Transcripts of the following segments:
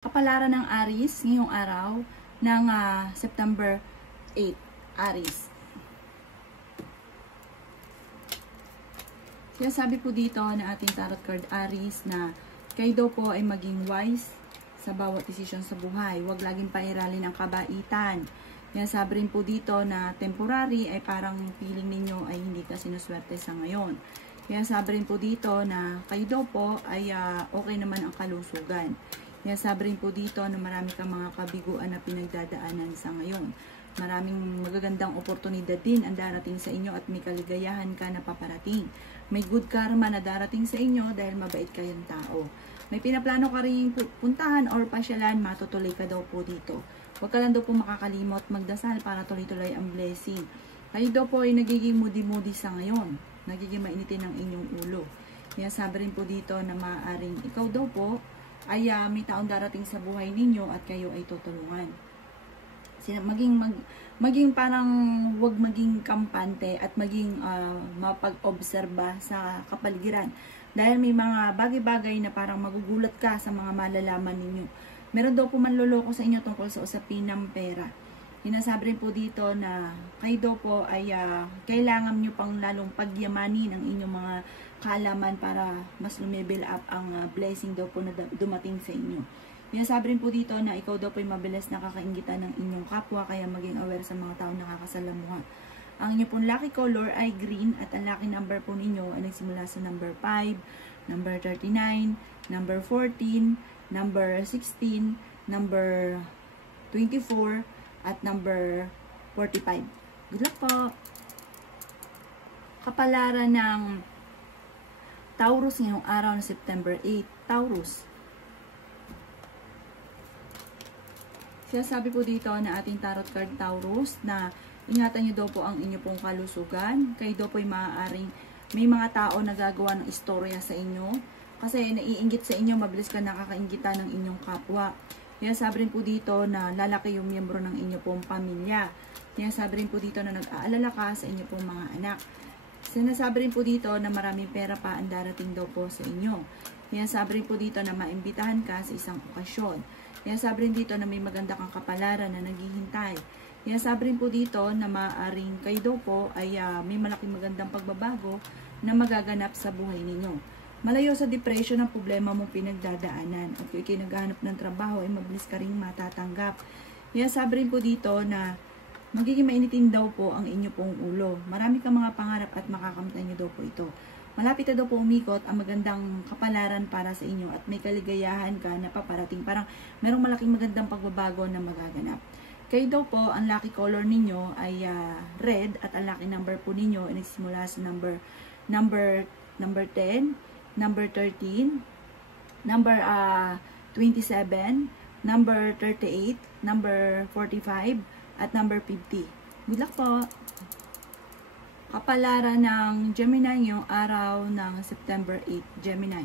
Kapalaran ng Aries ngayong araw ng September 8, Aries. Kaya sabi po dito na ating tarot card Aries na kayo daw po ay maging wise sa bawat desisyon sa buhay. Huwag laging pairalin ang kabaitan. Kaya sabi rin po dito na temporary ay parang feeling ninyo ay hindi ka sinuswerte sa ngayon. Kaya sabi rin po dito na kayo daw po ay okay naman ang kalusugan. Kaya sabi rin po dito na marami kang mga kabiguan na pinagdadaanan sa ngayon. Maraming magagandang oportunidad din ang darating sa inyo at may kaligayahan ka na paparating. May good karma na darating sa inyo dahil mabait kayong tao. May pinaplano ka rin puntahan or pasyalan, matutuloy ka daw po dito. Huwag ka lang daw po makakalimot magdasal para tuloy-tuloy ang blessing. Kayo daw po ay nagiging moody-moody sa ngayon. Nagiging mainitin ang inyong ulo. Kaya sabi rin po dito na maaaring ikaw daw po ay may taong darating sa buhay ninyo at kayo ay tutulungan. Maging parang wag maging kampante at maging mapag-obserba sa kapaligiran. Dahil may mga bagay-bagay na parang magugulat ka sa mga malalaman ninyo. Meron daw po manloloko sa inyo tungkol sa usapin ng pera. Sinasabi rin po dito na kayo daw po ay kailangan nyo pang lalong pagyamanin ang inyong mga kaalaman para mas lumevel up ang blessing daw po na dumating sa inyo. Sinasabi rin po dito na ikaw daw po ay mabilis nakakaingitan ng inyong kapwa kaya maging aware sa mga taong nakakasalamuha. Ang inyong pong lucky color ay green at ang lucky number po ninyo ay nagsimula sa number 5, number 39, number 14, number 16, number 24, at number 45. Good luck po! Kapalaran ng Taurus ngayong araw ng September 8. Taurus. Sinasabi po dito na ating tarot card Taurus na ingatan nyo daw po ang inyo pong kalusugan. Kayo daw po ay maaaring may mga tao na gagawa ng istorya sa inyo. Kasi naiinggit sa inyo, mabilis ka nakakainggitan ng inyong kapwa. Kaya sabi rin po dito na lalaki yung miyembro ng inyo pong pamilya. Kaya sabi rin po dito na nag-aalala ka sa inyo pong mga anak. Sinasabi rin po dito na maraming pera pa ang darating daw po sa inyo. Kaya sabi rin po dito na maimbitahan ka sa isang okasyon. Kaya sabi rin dito na may maganda kang kapalaran na naghihintay. Kaya sabi rin po dito na maaaring kayo daw po ay may malaking magandang pagbabago na magaganap sa buhay ninyo. Malayo sa depression ang problema mong pinagdadaanan. At kung ikay naghahanap ng trabaho, ay mabilis ka rin matatanggap. Kaya sabi rin po dito na magiging mainitin daw po ang inyo pong ulo. Marami kang mga pangarap at makakamtan nyo daw po ito. Malapit na daw po umikot ang magandang kapalaran para sa inyo at may kaligayahan ka na paparating. Parang merong malaking magandang pagbabago na magaganap. Kayo daw po, ang lucky color ninyo ay red at ang lucky number po ninyo ay nagsimula sa number 10, number 13, number 27, number 38, number 45, at number 50. Good luck po! Kapalaran ng Gemini yung araw ng September 8, Gemini.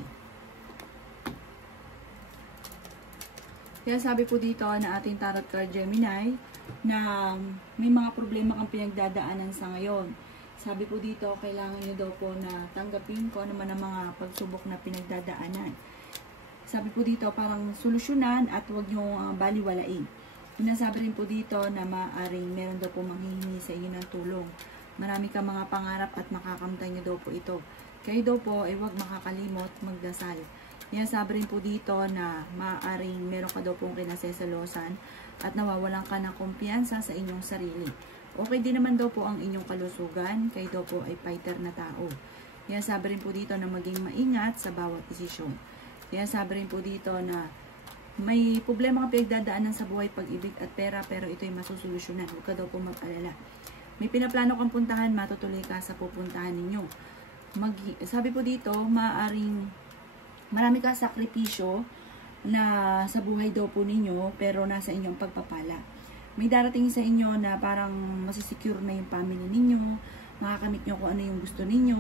Kaya sabi po dito na ating tarot card Gemini na may mga problema kang pinagdadaanan sa ngayon. Sabi po dito, kailangan nyo daw po na tanggapin ko naman ang mga pagsubok na pinagdadaanan. Sabi po dito, parang solusyonan at huwag nyo baliwalain. Sinasabi rin po dito na maaaring meron daw po manghihingi sa inyo ng tulong. Marami kang mga pangarap at makakamtan nyo daw po ito. Kayo daw po ay huwag makakalimot magdasal. Sinasabi rin po dito na maaaring meron ka daw pong kinasesalosan at nawawalan ka ng kumpiyansa sa inyong sarili. Okay din naman daw po ang inyong kalusugan, kayo daw po ay fighter na tao. Kaya sabi rin po dito na maging maingat sa bawat desisyon. Kaya sabi rin po dito na may problema kang pinagdadaanan sa buhay, pag-ibig at pera, pero ito ay masusolusyonan. Huwag ka daw po mag-alala. May pinaplano kang puntahan, matutuloy ka sa pupuntahan ninyo. Sabi po dito, marami ka sakripisyo na sa buhay daw po ninyo, pero nasa inyong pagpapala. May darating sa inyo na parang masisecure na yung family ninyo, makakamit nyo kung ano yung gusto ninyo,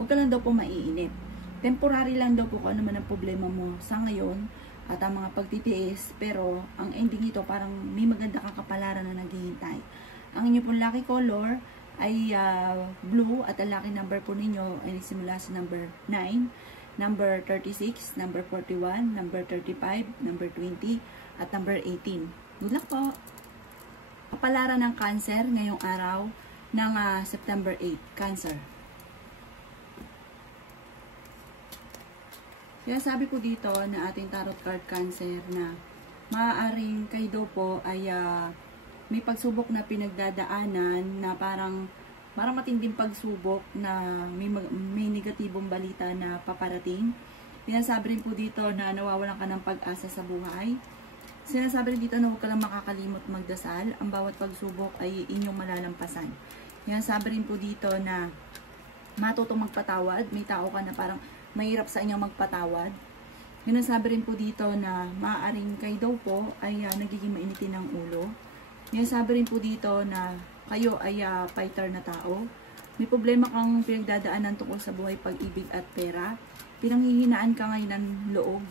huwag ka lang daw po maiinip. Temporary lang daw po kung ano man ang problema mo sa ngayon at ang mga pagtitiis, pero ang ending nito parang may maganda kang kapalaran na naghihintay. Ang inyo pong lucky color ay blue at ang lucky number po ninyo ay simula sa number 9, number 36, number 41, number 35, number 20, at number 18. Good luck po! Kapalaran ng Cancer ngayong araw ng September 8. Cancer. Kaya sabi po dito na ating tarot card Cancer na maaaring kayo daw po ay may pagsubok na pinagdadaanan na parang matinding pagsubok na may negatibong balita na paparating. Sinasabi rin po dito na nawawalan ka ng pag-asa sa buhay. Sinasabi rin dito na huwag ka lang makakalimot magdasal. Ang bawat pagsubok ay inyong malalampasan. Sinasabi rin po dito na matutong magpatawad. May tao ka na parang mahirap sa inyong magpatawad. Sinasabi rin po dito na maaaring kayo daw po ay nagiging mainitin ng ulo. Sinasabi rin po dito na kayo ay fighter na tao. May problema kang pinagdadaanan tungkol sa buhay, pag-ibig at pera. Pinanghihinaan ka ngayon ng loob.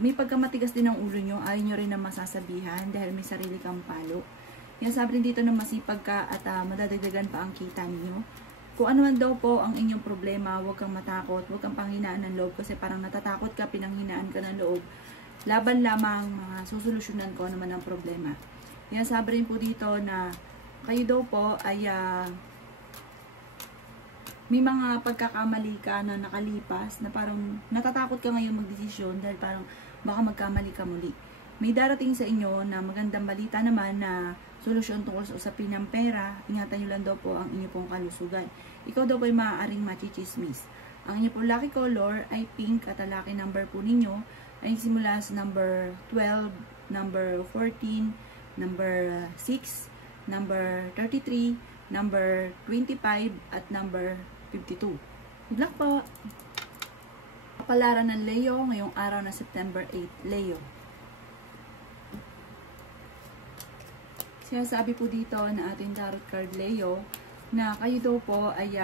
May pagkamatigas din ng ulo nyo, ayaw nyo rin na masasabihan dahil may sarili kang palo. Sabi rin dito na masipag ka at madadagdagan pa ang kita ninyo. Kung ano man daw po ang inyong problema, huwag kang matakot, huwag kang panghinaan ng loob kasi parang natatakot ka, pinanghinaan ka ng loob. Laban lamang, susolusyonan ko naman ang problema. Sabi rin po dito na kayo daw po ay may mga pagkakamali ka na nakalipas na parang natatakot ka ngayon magdesisyon dahil parang baka magkamali ka muli. May darating sa inyo na magandang balita naman na solusyon tungkol sa usapin ng pera. Ingatan nyo lang daw po ang inyo pong kalusugan. Ikaw daw po ay maaaring machichismis. Ang inyo pong lucky color ay pink at ang lucky number po ninyo ay simula sa number 12, number 14, number 6, number 33, number 25, at number 52. Good luck po! Kapalaran ng Leo ngayong araw na September 8. Leo. Sinasabi po dito na ating tarot card Leo na kayo daw po ay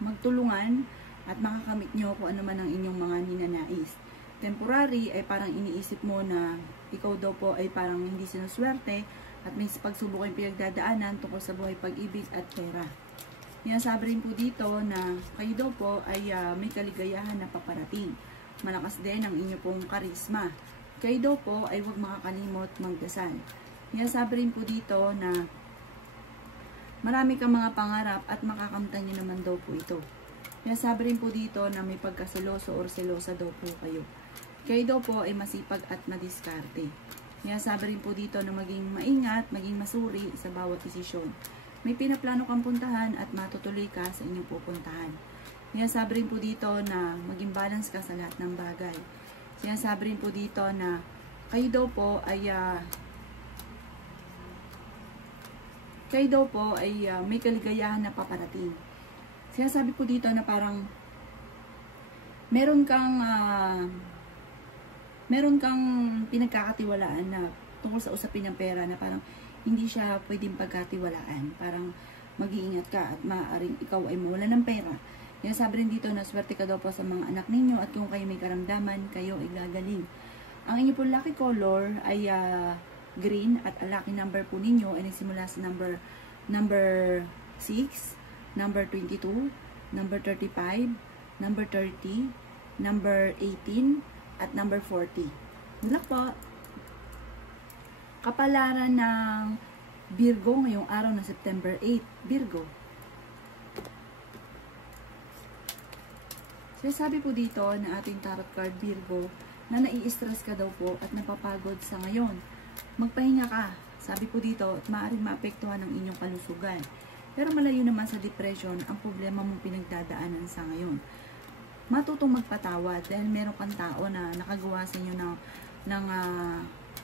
magtulungan at makakamit nyo kung ano man ang inyong mga ninanais. Temporary ay parang iniisip mo na ikaw daw po ay parang hindi sinuswerte at may pagsubok yung pinagdadaanan tungkol sa buhay, pag-ibig at pera. Sabi rin po dito na kayo daw po ay may kaligayahan na paparating. Malakas din ang inyo pong karisma. Kayo daw po ay huwag makakalimot magdasal. Sabi rin po dito na marami kang mga pangarap at makakamtan nyo naman daw po ito. Sabi rin po dito na may pagkaseloso or selosa daw po kayo. Kayo daw po ay masipag at madiskarte. Sabi rin po dito na maging maingat, maging masuri sa bawat desisyon. May pinaplano kang puntahan at matutuloy ka sa inyong pupuntahan. Sabi rin po dito na maging balance ka sa lahat ng bagay. Sabi rin po dito na kayo daw po ay may kaligayahan na paparating. Sinasabi po dito na parang meron kang pinagkakatiwalaan na tungkol sa usapin ng pera na parang hindi siya pwedeng pagkatiwalaan. Parang mag-iingat ka at maaaring ikaw ay mawala ng pera. Sabi rin dito na swerte ka daw po sa mga anak ninyo at kung kayo may karamdaman, kayo ay gagaling. Ang inyo po lucky color ay green at ang lucky number po ninyo ay nagsimula sa number 6, number 22, number 35, number 30, number 18, at number 40. Good luck po! Kapalaran ng Virgo ngayong araw na September 8. Virgo. Sabi po dito na ating tarot card Virgo na nai-stress ka daw po at napapagod sa ngayon. Magpahinga ka. Sabi po dito at maaaring maapektuhan ang inyong kalusugan. Pero malayo naman sa depression ang problema mong pinagdadaanan sa ngayon. Matutong magpatawad dahil meron kang tao na nakagawa sa inyo ng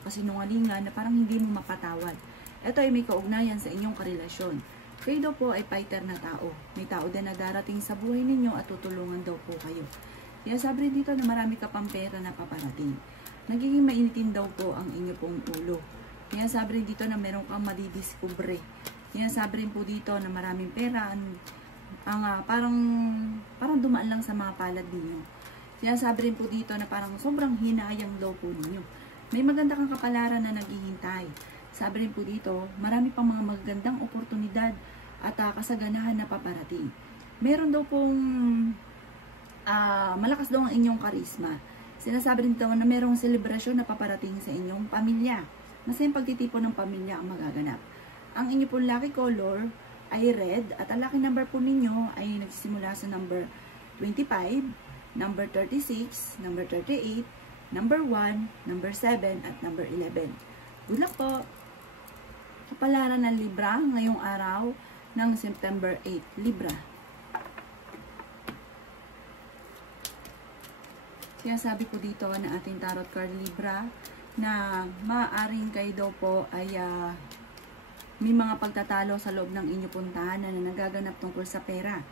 kasinungalingan na parang hindi mo mapatawad. Ito ay may kaugnayan sa inyong karelasyon. Kayo daw po ay fighter na tao. May tao din na darating sa buhay ninyo at tutulungan daw po kayo. Sabi rin dito na marami ka pang pera na paparating. Nagiging mainitin daw po ang inyo pong ulo. Sabi rin dito na meron kang madidiskubre. Sabi rin po dito na maraming pera parang dumaan lang sa mga palad ninyo. Sabi rin po dito na parang sobrang hinayang daw po ninyo. May maganda kang kapalaran na naghihintay. Sabi rin po dito, marami pang mga magandang oportunidad at kasaganahan na paparating. Meron daw pong malakas daw ang inyong karisma. Sinasabi rin daw na merong selebrasyon na paparating sa inyong pamilya. Masayang pagtitipon ng pamilya ang magaganap. Ang inyo pong lucky color ay red at ang lucky number po ninyo ay nagsisimula sa number 25, number 36, number 38, number 1, number 7, at number 11. Good luck po! Kapalaran ng Libra ngayong araw ng September 8. Libra. Kaya sabi ko dito na ating tarot card Libra na maaaring kayo daw po ay may mga pagtatalo sa loob ng inyong puntahan na nagaganap tungkol sa pera.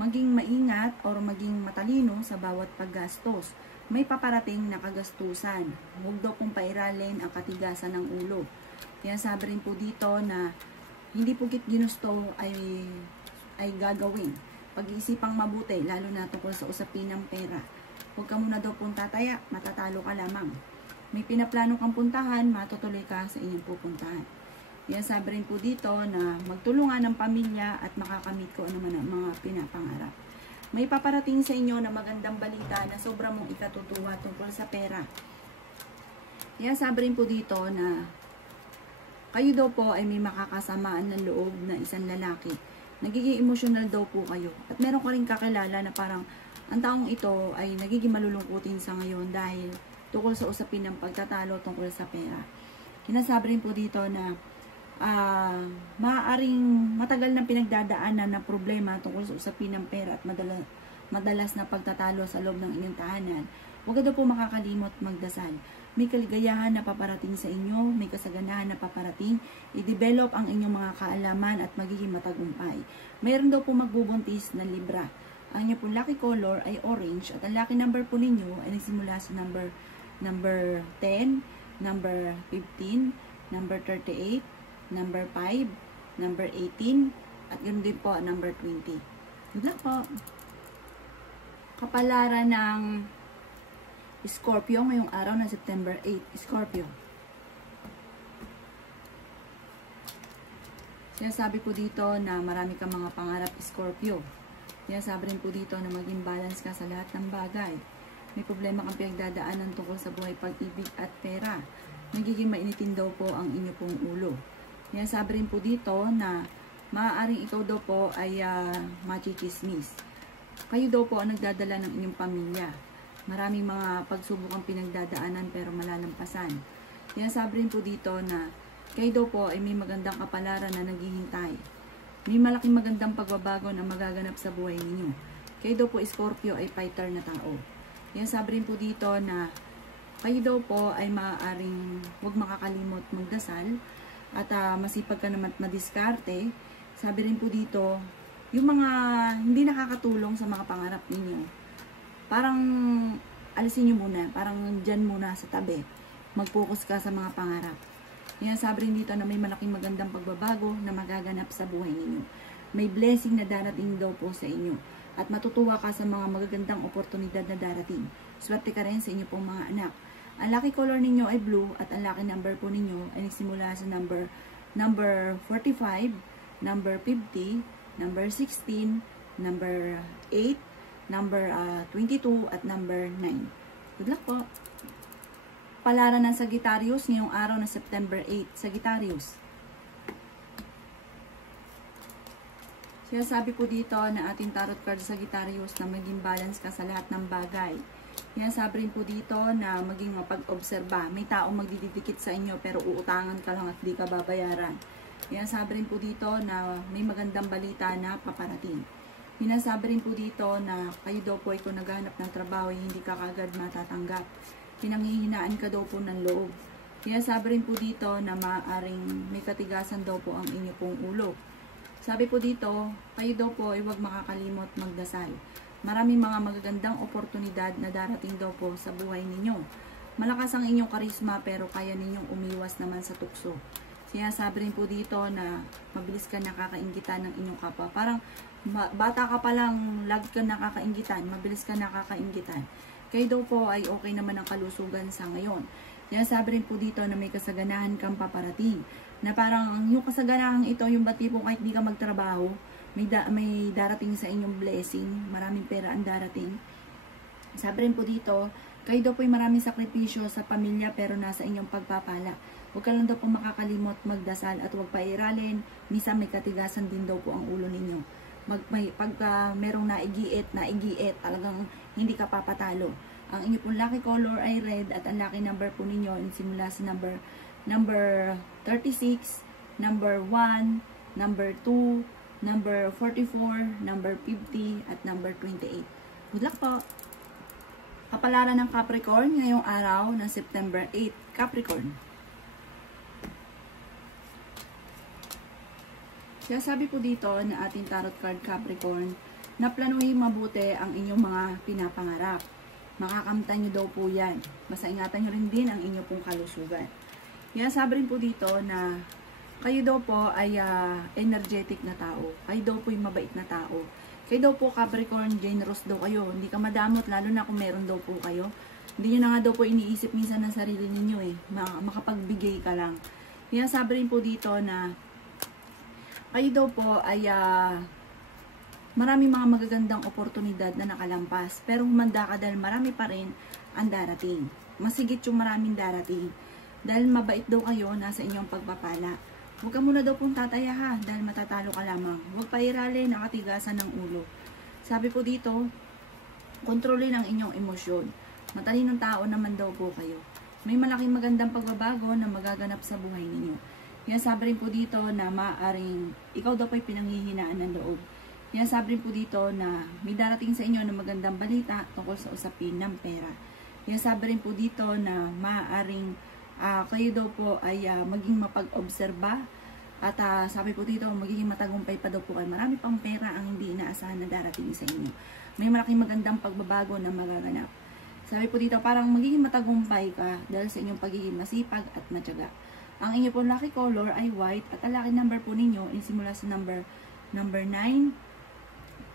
Maging maingat or maging matalino sa bawat paggastos. May paparating na kagastusan. Huwag daw pong pairalin ang katigasan ng ulo. Kaya sabi rin po dito na hindi pugit ginusto ay gagawin. Pag-iisipang mabuti, lalo na tungkol sa usapin ng pera. Huwag ka muna daw pong tataya, matatalo ka lamang. May pinaplano kang puntahan, matutuloy ka sa inyong pupuntahan. Yan sabi rin po dito na magtulungan ng pamilya at makakamit ko naman ang mga pinapangarap. May paparating sa inyo na magandang balita na sobra mong ikatutuwa tungkol sa pera. Yan sabi rin po dito na kayo daw po ay may makakasamaan ng loob na isang lalaki. Nagiging emotional daw po kayo. At meron ka rin kakilala na parang ang taong ito ay nagiging malulungkutin sa ngayon dahil tungkol sa usapin ng pagtatalo tungkol sa pera. Kinasabi rin po dito na maaaring matagal na pinagdadaanan na problema tungkol sa usapin ng pera at madalas na pagtatalo sa loob ng inyong tahanan. Huwag daw po makakalimot magdasal. May kaligayahan na paparating sa inyo, may kasaganahan na paparating, i-develop ang inyong mga kaalaman at magiging matagumpay. Mayroon daw po magbubuntis na Libra. Ang inyo pong lucky color ay orange at ang lucky number po ninyo ay nagsimula sa number 10, number 15, number 38, number 5, number 18, at ganoon din po number 20. Good luck po! Kapalaran ng Scorpio ngayong araw na September 8. Scorpio. Sinasabi po dito na marami kang mga pangarap, Scorpio. Sinasabi rin po dito na maging balance ka sa lahat ng bagay. May problema kang pinagdadaanan tungkol sa buhay, pag-ibig at pera. Nagiging mainitin daw po ang inyo pong ulo. Sinasabi rin po dito na maaaring ikaw daw po ay machichismis. Kayo daw po ang nagdadala ng inyong pamilya. Maraming mga pagsubok ang pinagdadaanan pero malalampasan. Sinasabi rin po dito na kayo daw po ay may magandang kapalaran na naghihintay. May malaking magandang pagbabago na magaganap sa buhay ninyo. Kayo daw po, Scorpio, ay fighter na tao. Yan sabi rin po dito na kayo daw po ay maaaring huwag makakalimot magdasal at masipag ka naman madiskarte. Sabi rin po dito, yung mga hindi nakakatulong sa mga pangarap ninyo, parang alisin nyo muna, parang dyan muna sa tabi. Mag-focus ka sa mga pangarap. Yan sabi rin dito na may malaking magandang pagbabago na magaganap sa buhay ninyo. May blessing na darating daw po sa inyo. At matutuwa ka sa mga magagandang oportunidad na darating. Swerte ka rin sa inyo pong mga anak. Ang lucky color ninyo ay blue at ang lucky number po ninyo ay nagsimula sa number 45, number 50, number 16, number 8, number 22 at number 9. Good luck po! Palaran ng Sagittarius ngayong araw na September 8. Sagittarius. Sinasabi po dito na ating tarot card Sagittarius na maging balance ka sa lahat ng bagay. Sinasabi rin po dito na maging mapag-obserba. May taong magdidikit sa inyo pero uutangan ka lang at di ka babayaran. Sinasabi rin po dito na may magandang balita na paparating. Sinasabi rin po dito na kayo daw po ay kung naghahanap ng trabaho hindi ka kagad matatanggap. Pinanghihinaan ka daw po ng loob. Sinasabi rin po dito na maaaring may katigasan daw po ang inyo pong ulo. Sabi po dito, kayo daw po ay huwag makakalimot magdasal. Maraming mga magagandang oportunidad na darating daw po sa buhay ninyo. Malakas ang inyong karisma pero kaya ninyong umiwas naman sa tukso. Sinasabi rin po dito na mabilis ka nakakainggitan ng inyong kapwa. Parang bata ka pa lang, lagi ka nakakainggitan, mabilis ka nakakainggitan. Kayo daw po ay okay naman ang kalusugan sa ngayon. Sinasabi rin po dito na may kasaganahan kang paparating. Na parang yung kasaganahan ito, yung bati po kahit di ka magtrabaho, may darating sa inyong blessing, maraming pera ang darating. Sabi rin po dito, kayo daw po ay maraming sakripisyo sa pamilya pero nasa inyong pagpapala. Huwag ka lang daw po makakalimot magdasal at huwag pairalin. Minsan may katigasan din daw po ang ulo ninyo. Pagka merong naigiit, talagang hindi ka papatalo. Ang inyo pong lucky color ay red at ang lucky number po ninyo ay simula sa number 36, number 1, number 2, number 44, number 50, at number 28. Good luck po! Kapalaran ng Capricorn ngayong araw ng September 8. Capricorn. Kaya sabi po dito na ating tarot card Capricorn, na planuhin mabuti ang inyong mga pinapangarap. Makakamtan nyo daw po yan. Basta ingatan nyo rin din ang inyong pong kalusugan. Kaya sabi rin po dito na kayo daw po ay energetic na tao. Kayo daw po ay mabait na tao. Kayo daw po Capricorn, generous daw kayo. Hindi ka madamot, lalo na kung meron daw po kayo. Hindi nyo na nga daw po iniisip minsan ng sarili ninyo eh. Makapagbigay ka lang. Kaya sabi rin po dito na kayo daw po ay maraming mga magagandang oportunidad na nakalampas. Pero humanda ka dahil marami pa rin ang darating. Masigit yung maraming darating. Dahil mabait daw kayo, nasa inyong pagpapala. Huwag ka muna daw pong tataya ha, dahil matatalo ka lamang. Huwag pairalin ang katigasan ng ulo. Sabi po dito, kontrolin ang inyong emosyon. Matalinong tao naman daw po kayo. May malaking magandang pagbabago na magaganap sa buhay ninyo. Kaya sabi rin po dito na maaaring ikaw daw po'y pinanghihinaan ng loob. Kaya sabi rin po dito na may darating sa inyo na magandang balita tungkol sa usapin ng pera. Kaya sabi rin po dito na maaaring kayo daw po ay maging mapag-obserba at sabi po dito magiging matagumpay pa daw po kayo. Marami pang pera ang hindi inaasahan na darating sa inyo. May malaking magandang pagbabago na magaganap. Sabi po dito parang magiging matagumpay ka dahil sa inyong pagiging masipag at matyaga. Ang inyo po lucky color ay white at ang lucky number po ninyo ay simula sa number 9.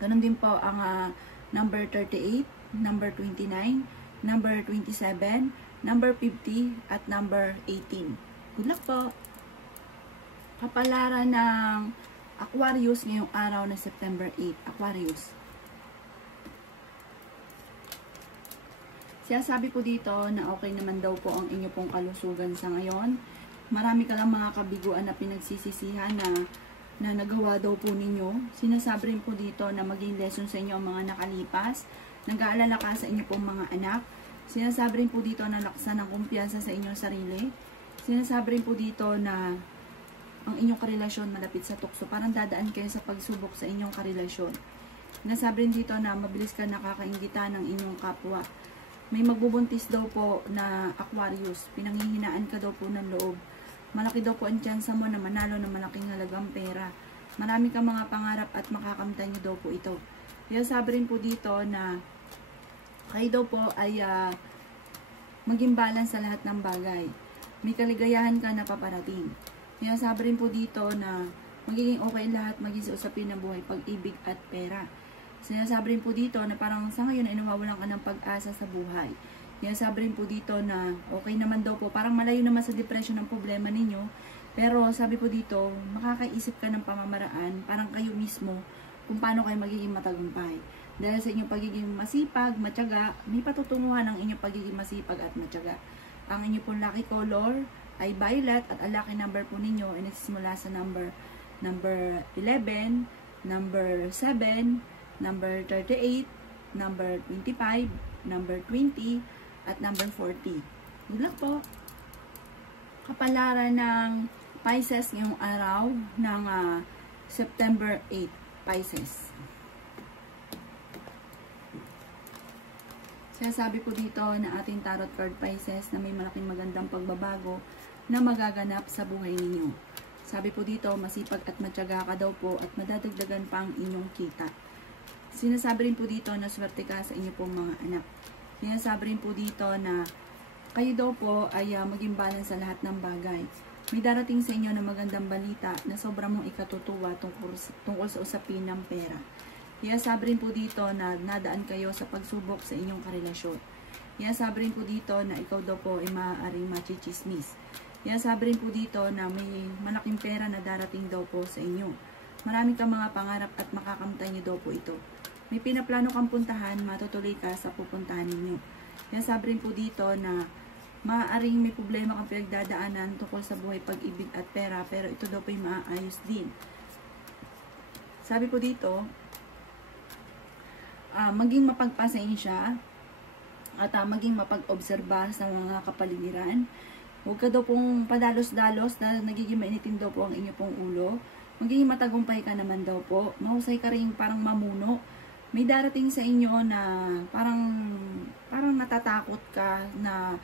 Ganun din po ang number 38, number 29, number 27, number 50, at number 18. Good luck po! Kapalaran ng Aquarius ngayong araw na September 8. Aquarius. Siya sabi po dito na okay naman daw po ang inyo pong kalusugan sa ngayon. Marami ka lang mga kabiguan na pinagsisisihan na nagawa daw po ninyo. Sinasabi rin po dito na maging lesson sa inyo ang mga nakalipas. Nag-aalala ka sa inyo pong mga anak. Sinasabi rin po dito na laksan ng kumpiyansa sa inyong sarili. Sinasabi rin po dito na ang inyong karelasyon malapit sa tukso. Parang dadaan kayo sa pagsubok sa inyong karelasyon. Sinasabi rin dito na mabilis ka nakakainggitan ng inyong kapwa. May magbubuntis daw po na Aquarius. Pinanghihinaan ka daw po ng loob. Malaki daw po ang tsansa mo na manalo ng malaking halagang pera. Marami kang mga pangarap at makakamtan nyo daw po ito. Kaya sabi rin po dito na kayo daw po ay maging balance sa lahat ng bagay. May kaligayahan ka na paparating. Kaya sabi rin po dito na magiging okay lahat maging sa usapin ng buhay, pag-ibig at pera. Sinasabi rin po dito na parang sa ngayon ay nawawalan ka ng pag-asa sa buhay. Kaya sabi rin po dito na okay naman daw po, parang malayo naman sa depression ng problema ninyo. Pero sabi po dito, makakaisip ka ng pamamaraan, parang kayo mismo, kung paano kayo magiging matagumpay. Dahil sa inyong pagiging masipag, matyaga, may patutunguhan ang inyong pagiging masipag at matyaga. Ang inyong pong lucky color ay violet at ang lucky number po ninyo ay nagsisimula sa number 11, number 7, number 38, number 25, number 20, at number 40. Good luck po! Kapalaran ng Pisces ngayong araw ng September 8, Pisces. Sabi po dito na ating tarot card Pisces na may malaking magandang pagbabago na magaganap sa buhay ninyo. Sabi po dito, masipag at matyaga ka daw po at madadagdagan pa ang inyong kita. Sinasabi rin po dito na swerte ka sa inyo pong mga anak. Sinasabi rin po dito na kayo daw po ay maging balance sa lahat ng bagay. May darating sa inyo na magandang balita na sobrang mong ikatutuwa tungkol sa usapin ng pera. Kaya sabi rin po dito na nadaan kayo sa pagsubok sa inyong karelasyon. Kaya sabi rin po dito na ikaw daw po ay maaaring machichismis. Kaya sabi rin po dito na may malaking pera na darating daw po sa inyo. Marami kang mga pangarap at makakamtan nyo daw po ito. may pinaplano kang puntahan, matutuloy ka sa pupuntahan ninyo. Kaya sabi rin po dito na maaaring may problema kang pinagdadaanan tungkol sa buhay, pag-ibig at pera, pero ito daw po ay maaayos din. Sabi po dito, maging mapagpasensya at maging mapag-obserba sa mga kapaligiran. Huwag ka daw pong padalos-dalos na nagiging mainitin daw po ang inyo pong ulo. Magiging matagumpay ka naman daw po. Mahusay ka rin parang mamuno. May darating sa inyo na parang natatakot ka na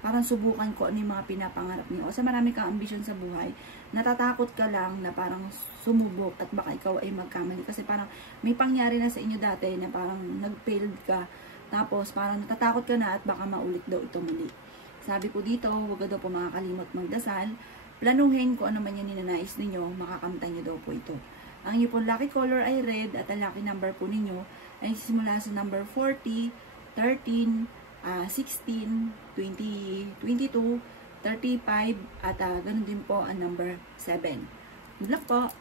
parang subukan ko ano yung mga pinapangarap niyo. O sa marami kang ambisyon sa buhay, natatakot ka lang na parang sumubok at baka ikaw ay magkamali. Kasi parang may pangyari na sa inyo dati na parang nag-failed ka. Tapos parang natatakot ka na at baka maulit daw ito muli. Sabi ko dito, huwag ka daw po makakalimot magdasal. Planuhin kung ano man yan ninanais ninyo, makakamtan nyo daw po ito. Ang inyo pong lucky color ay red at ang lucky number po ninyo ay simula sa number 40, 13, 16, 20, 22, 35 at ganun din po ang number 7. Good luck po!